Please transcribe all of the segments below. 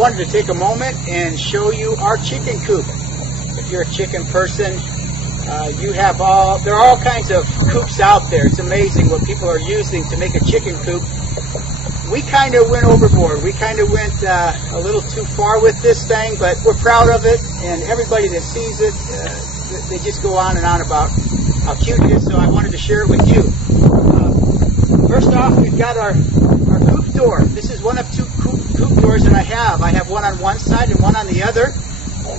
wanted to take a moment and show you our chicken coop. If you're a chicken person, there are all kinds of coops out there. It's amazing what people are using to make a chicken coop. We kind of went overboard. We kind of went a little too far with this thing, but we're proud of it, and everybody that sees it, they just go on and on about how cute it is, so I wanted to share it with you. First off, we've got our coop door. This is one of two coop doors that I have. I have one on one side and one on the other.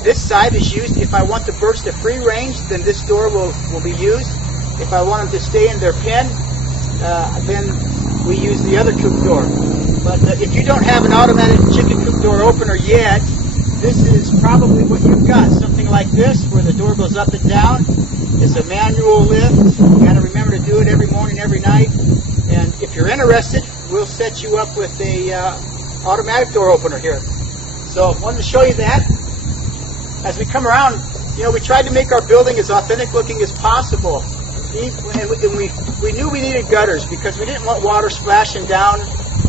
This side is used if I want the birds to free range, then this door will be used. If I want them to stay in their pen, then we use the other coop door. But if you don't have an automatic chicken coop door opener yet, this is probably what you've got. Something like this, where the door goes up and down. It's a manual lift. You got to remember to do it every morning, every night. And if you're interested, we'll set you up with a automatic door opener here. So I wanted to show you that. As we come around, we tried to make our building as authentic looking as possible. And we knew we needed gutters because we didn't want water splashing down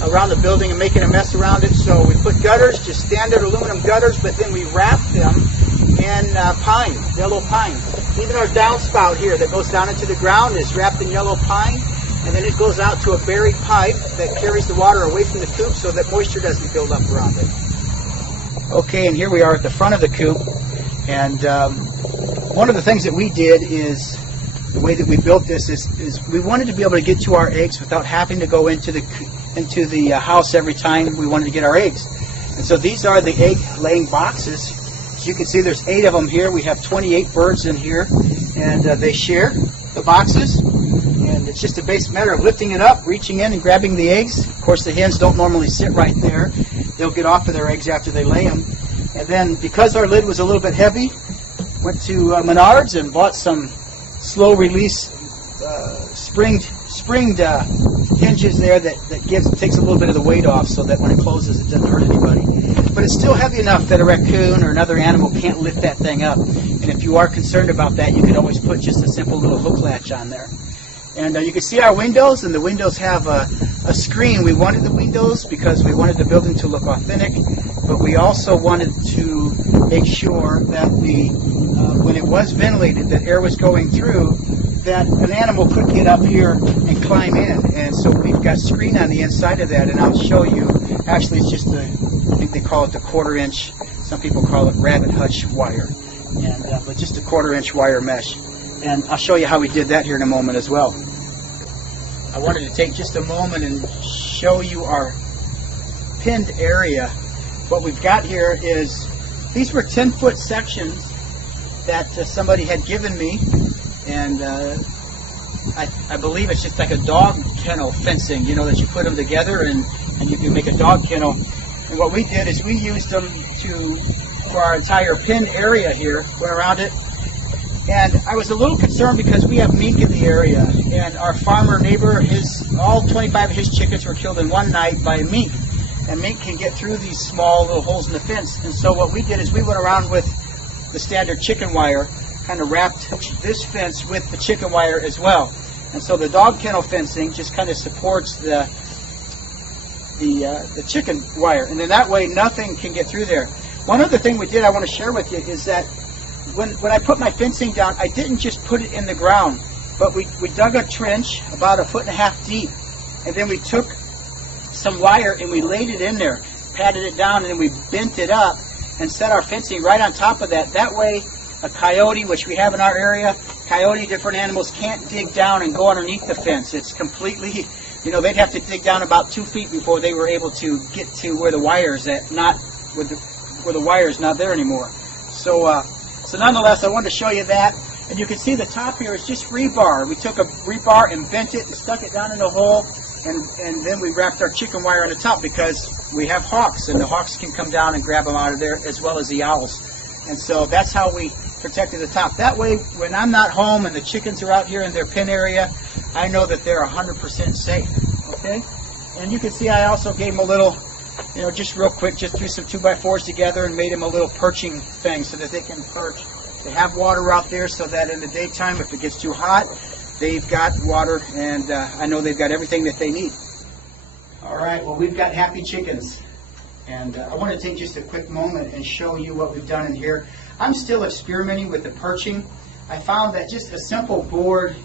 around the building and making a mess around it. So we put gutters, just standard aluminum gutters, but then we wrapped them in pine, yellow pine. Even our downspout here that goes down into the ground is wrapped in yellow pine, and then it goes out to a buried pipe that carries the water away from the coop so that moisture doesn't build up around it. Okay, and here we are at the front of the coop, and one of the things that we did is, the way that we built this is we wanted to be able to get to our eggs without having to go into the house every time we wanted to get our eggs. And so these are the egg laying boxes. As you can see, there's 8 of them here. We have 28 birds in here, and they share the boxes. And it's just a basic matter of lifting it up, reaching in and grabbing the eggs. Of course, the hens don't normally sit right there. They'll get off of their eggs after they lay them. And then, because our lid was a little bit heavy, went to Menards and bought some slow release springed hinges there that takes a little bit of the weight off, so that when it closes it doesn't hurt anybody. But it's still heavy enough that a raccoon or another animal can't lift that thing up. And if you are concerned about that, you can always put just a simple little hook latch on there. And you can see our windows, and the windows have a screen. We wanted the windows because we wanted the building to look authentic, but we also wanted to make sure that when it was ventilated, that air was going through, that an animal could get up here and climb in. And so we've got screen on the inside of that, and I'll show you. Actually, it's just I think they call it the 1/4 inch. Some people call it rabbit hutch wire, but just a 1/4 inch wire mesh. And I'll show you how we did that here in a moment as well. I wanted to take just a moment and show you our pinned area. What we've got here is, these were 10-foot sections that somebody had given me, and I believe it's just like a dog kennel fencing, that you put them together and you can make a dog kennel. And what we did is we used them for our entire pin area here, went around it. And I was a little concerned because we have mink in the area, and our farmer neighbor, all 25 of his chickens were killed in one night by mink. And mink can get through these small little holes in the fence. And so what we did is we went around with the standard chicken wire, kind of wrapped this fence with the chicken wire as well. And so the dog kennel fencing just kind of supports the chicken wire. And then that way nothing can get through there. One other thing we did I want to share with you is that when I put my fencing down, I didn't just put it in the ground, but we dug a trench about 1.5 feet deep, and then we took some wire and we laid it in there, patted it down, and then we bent it up and set our fencing right on top of that. That way a coyote, which we have in our area, different animals can't dig down and go underneath the fence. It's completely, they'd have to dig down about 2 feet before they were able to get to where the wire's at, where the wire's not there anymore. So nonetheless, I wanted to show you that. And you can see the top here is just rebar. We took a rebar and bent it and stuck it down in the hole, and then we wrapped our chicken wire on the top because we have hawks, and the hawks can come down and grab them out of there, as well as the owls. And so that's how we protected the top. That way, when I'm not home and the chickens are out here in their pen area, I know that they're 100% safe. Okay? And you can see I also gave them a little, just real quick, just threw some 2x4s together and made them a little perching thing so that they can perch. They have water out there so that in the daytime, if it gets too hot, they've got water, and I know they've got everything that they need. All right, well, we've got happy chickens. And I want to take just a quick moment and show you what we've done in here. I'm still experimenting with the perching. I found that just a simple board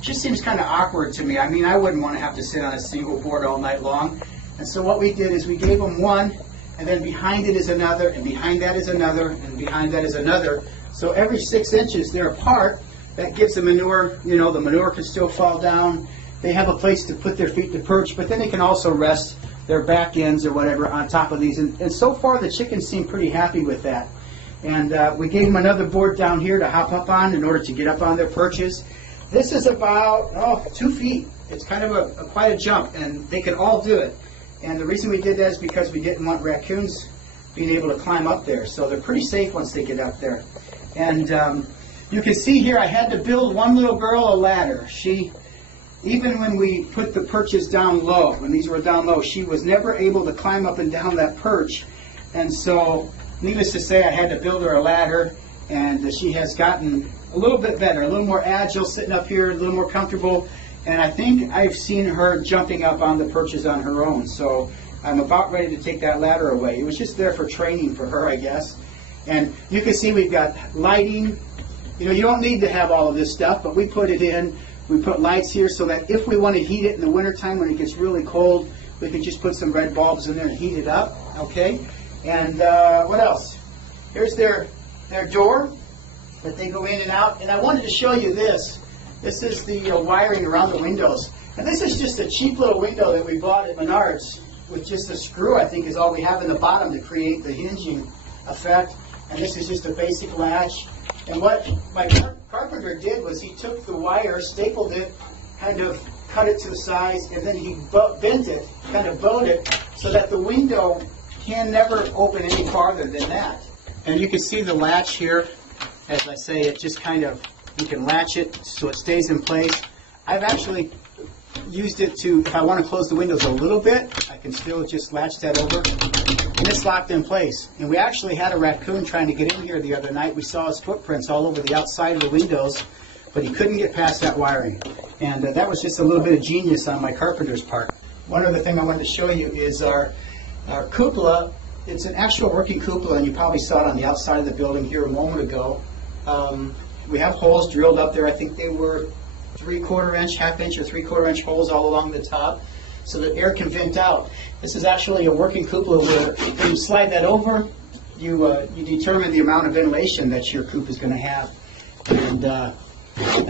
just seems kind of awkward to me. I mean, I wouldn't want to have to sit on a single board all night long. And so what we did is we gave them one, and then behind it is another, and behind that is another, and behind that is another. So every 6 inches they're apart. That gives the manure, you know, the manure can still fall down. They have a place to put their feet to perch, but then they can also rest their back ends or whatever on top of these. And so far the chickens seem pretty happy with that. And we gave them another board down here to hop up on in order to get up on their perches. This is about 2 feet. It's kind of quite a jump, and they can all do it. And the reason we did that is because we didn't want raccoons being able to climb up there. So they're pretty safe once they get up there. And you can see here I had to build one little girl a ladder. Even when we put the perches down low, when these were down low, she was never able to climb up and down that perch. And so, needless to say, I had to build her a ladder, and she has gotten a little bit better, a little more agile sitting up here, a little more comfortable. And I think I've seen her jumping up on the perches on her own. So I'm about ready to take that ladder away. It was just there for training for her, I guess. And you can see we've got lighting. You know, you don't need to have all of this stuff, but we put it in. We put lights here so that if we want to heat it in the wintertime when it gets really cold, we can just put some red bulbs in there and heat it up, okay? And what else? Here's their door that they go in and out. And I wanted to show you this. This is the wiring around the windows. And this is just a cheap little window that we bought at Menards with just a screw, I think, is all we have in the bottom to create the hinging effect. And this is just a basic latch. And what my carpenter did was he took the wire, stapled it, kind of cut it to the size, and then he bent it, kind of bowed it, so that the window can never open any farther than that. And you can see the latch here. As I say, it just kind of, you can latch it so it stays in place. I've actually used it to, if I want to close the windows a little bit, I can still just latch that over, and it's locked in place. And we actually had a raccoon trying to get in here the other night. We saw his footprints all over the outside of the windows, but he couldn't get past that wiring. And that was just a little bit of genius on my carpenter's part. One other thing I wanted to show you is our cupola. It's an actual working cupola, and you probably saw it on the outside of the building here a moment ago. We have holes drilled up there. I think they were 3/4 inch, half inch, or 3/4 inch holes all along the top, so that air can vent out. This is actually a working cupola where when you slide that over, you determine the amount of ventilation that your coop is going to have, and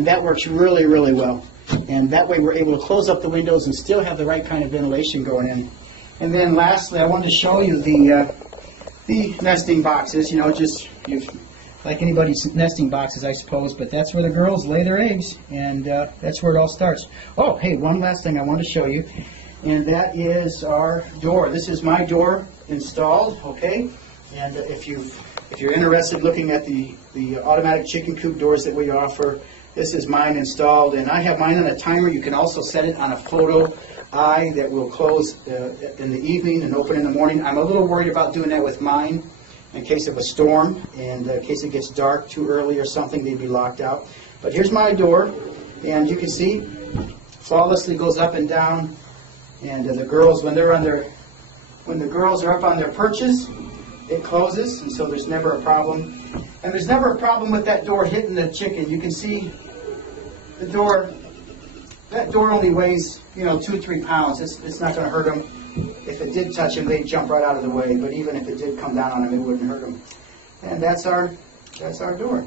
that works really, really well. And that way we're able to close up the windows and still have the right kind of ventilation going in. And then lastly, I wanted to show you the nesting boxes. You know, just like anybody's nesting boxes, I suppose, but that's where the girls lay their eggs, and that's where it all starts. Oh, hey, one last thing I want to show you, and that is our door. This is my door installed, okay? And if you're interested looking at the automatic chicken coop doors that we offer, this is mine installed, and I have mine on a timer. You can also set it on a photo eye that will close in the evening and open in the morning. I'm a little worried about doing that with mine in case of a storm, and in case it gets dark too early or something, they'd be locked out. But here's my door, and you can see flawlessly goes up and down. And the girls, when the girls are up on their perches, it closes, and so there's never a problem. And there's never a problem with that door hitting the chicken. You can see the door. That door only weighs, 2 or 3 pounds. It's not going to hurt them. If it did touch them, they'd jump right out of the way. But even if it did come down on them, it wouldn't hurt them. And that's our door.